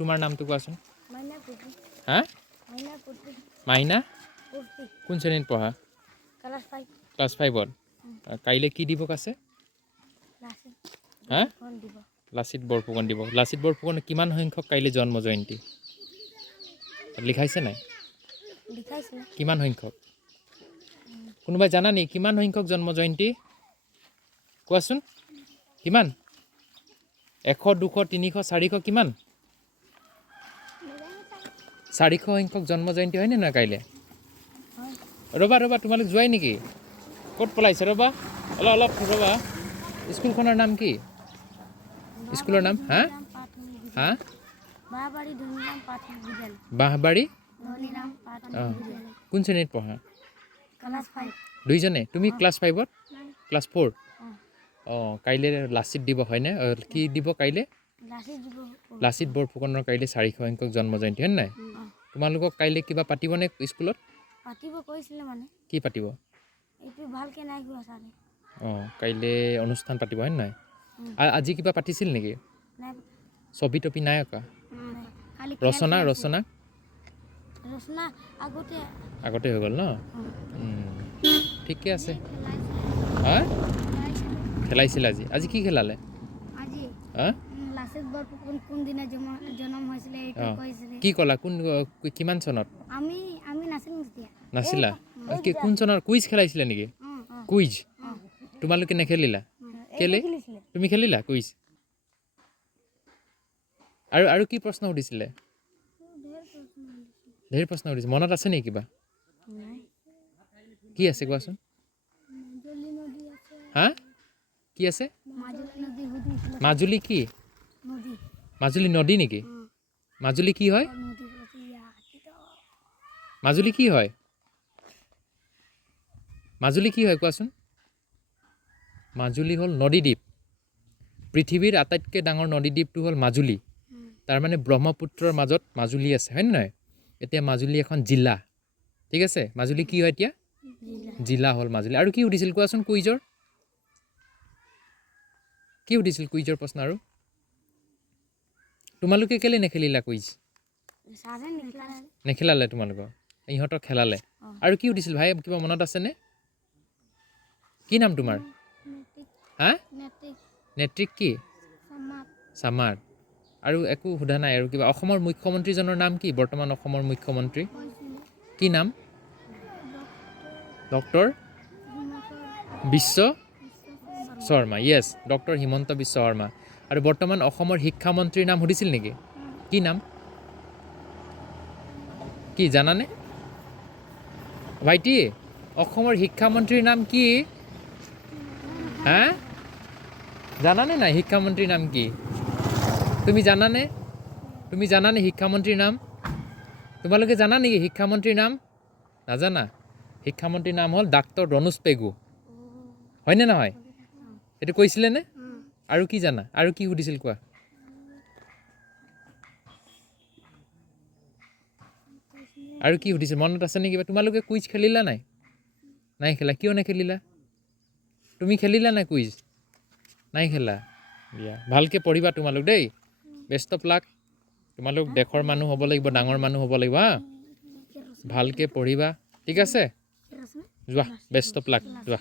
তোমাৰ নামটো কোৱাচোন মাইনা পুতি হা মাইনা পুতি মাইনা পুতি কোন শ্ৰেণীত পঢ়া ক্লাস 5 ক্লাছ 5ত কাইলৈ কি দিৱস আছে লাসিত হা ফোন দিব লাচিত বৰফুকন দিব লাচিত বৰফুকন কিমান সংখ্যক কাইলৈ জন্ম জয়ন্তী লিখাইছে নাই লিখাইছে কিমান সংখ্যক কোনোবাই জানা নি কিমান সংখ্যক জন্ম জয়ন্তী কোৱাচোন কিমান 100 200 300 400 কিমান 400 সংখ্যক জন্ম জয়ন্তী হয় নে নহয় কাইলৈ ৰবা ৰবা তোমালোক যোৱাই নেকি ক'ত পলাইছে ৰবা অলপ ৰবা স্কুলখনৰ নাম কি স্কুলৰ নাম হা হা বাহবাড়ি ধনিৰাম প্ৰাথমিক বিদ্যালয় বাহবাড়ি ধনিৰাম প্ৰাথমিক বিদ্যালয় কোন শ্ৰেণীত পঢ়া ক্লাস 5 দুইজনে তুমি ক্লাছ 5ত নাই ক্লাছ 4 কাইলৈ লাচিত দিৱস হয়নে কি দিব কাইলৈ লাসিত দিব লাচিত বৰফুকনৰ কাইলৈ 400 সংখ্যক জন্ম জয়ন্তী হয় নাই তোমালোকক কাইলৈ কিবা পাতিবনে স্কুলত পাতিব কৈছিলে মানে কি পাতিব এইটো ভালকে নাই হোৱা সারে কাইলৈ অনুষ্ঠান পাতিব হয় নাই আজি কিবা পাতিছিল নেকি নাই ছবি টপি নাই অকা খালি ৰচনা রচনা আগতে হৈ গ'ল ন ঠিকে আছে হা খেলাইছিল আজি কি খেলালে আজি হা লাচিত বৰফুকন কোন দিনা জন্ম হৈছিল এইটো কৈছিলে কি ক'লা কোন কিমান চনত আমি নাছিলো তেতিয়া নাছিলা কি কোন চনৰ কুইজ খেলাইছিলে নেকি কুইজ তোমালোকে নেখেলিলা কেলে তুমি খেলিলা কুইজ আৰু কি প্ৰশ্ন সুধিছিলে ঢেৰ প্ৰশ্ন সুধিছে মনত আছে নেকি কিবা কি আছে কোৱাচোন হা কি আছে মাজুলী কি মাজুলী নদী নেকি মাজুলী কি হয় মাজুলী কি হয় মাজুলী কি হয় কোৱাচোন মাজুলী হ'ল নদীদ্বীপ পৃথিৱীৰ আটাইতকৈ ডাঙৰ নদীদ্বীপটো হ'ল মাজুলী তাৰমানে ব্ৰহ্মপুত্ৰৰ মাজত মাজুলী আছে হয় নহয় এতিয়া মাজুলী এখন জিলা ঠিক আছে মাজুলী কি হয় এতিয়া জিলা হ'ল মাজুলী আৰু কি সুধিছিল কোৱাচোন কুইজৰ কি সুধিছিল কুইজৰ প্ৰশ্ন আৰু তোমালোকে কেলে নেখেলিলা কুইজ নেখেলালে তোমালোকৰ ইহঁতক খেলালে আৰু কি সুধিছিল ভাই কিবা মনত আছেনে কি নাম তোমাৰ হা নেত্ৰিক কি চামাৰ আৰু একো সোধা নাই আৰু কিবা অসমৰ মুখ্যমন্ত্ৰীজনৰ নাম কি বৰ্তমান অসমৰ মুখ্যমন্ত্ৰী কি নাম ডক্টৰ বিশ্ব শৰ্মা য়েছ ডক্টৰ হিমন্ত বিশ্ব শৰ্মা আৰু বৰ্তমান অসমৰ শিক্ষামন্ত্ৰীৰ নাম সুধিছিল নেকি কি নাম কি জানানে ভাইটি অসমৰ শিক্ষামন্ত্ৰীৰ নাম কি হা জানানে নাই শিক্ষামন্ত্ৰীৰ নাম কি তুমি জানানে শিক্ষামন্ত্ৰীৰ নাম তোমালোকে জানা নেকি শিক্ষামন্ত্ৰীৰ নাম নাজানা শিক্ষামন্ত্ৰীৰ নাম হ'ল ডাক্তৰ ৰণোজ পেগু হয়নে নহয় এইটো কৈছিলেনে আৰু কি জানা আৰু কি সুধিছিল কোৱা আৰু কি সুধিছিল মনত আছে নেকি তোমালোকে কুইজ খেলিলা নাই খেলা কিয় নেখেলিলা তুমি খেলিলা নাই কুইজ নাই খেলা দিয়া ভালকৈ পঢ়িবা তোমালোক দেই বেষ্ট অফ লাক তোমালোক দেশৰ মানুহ হ'ব লাগিব ডাঙৰ মানুহ হ'ব লাগিব হা ভালকৈ পঢ়িবা ঠিক আছে যোৱা বেষ্ট অফ লাক যোৱা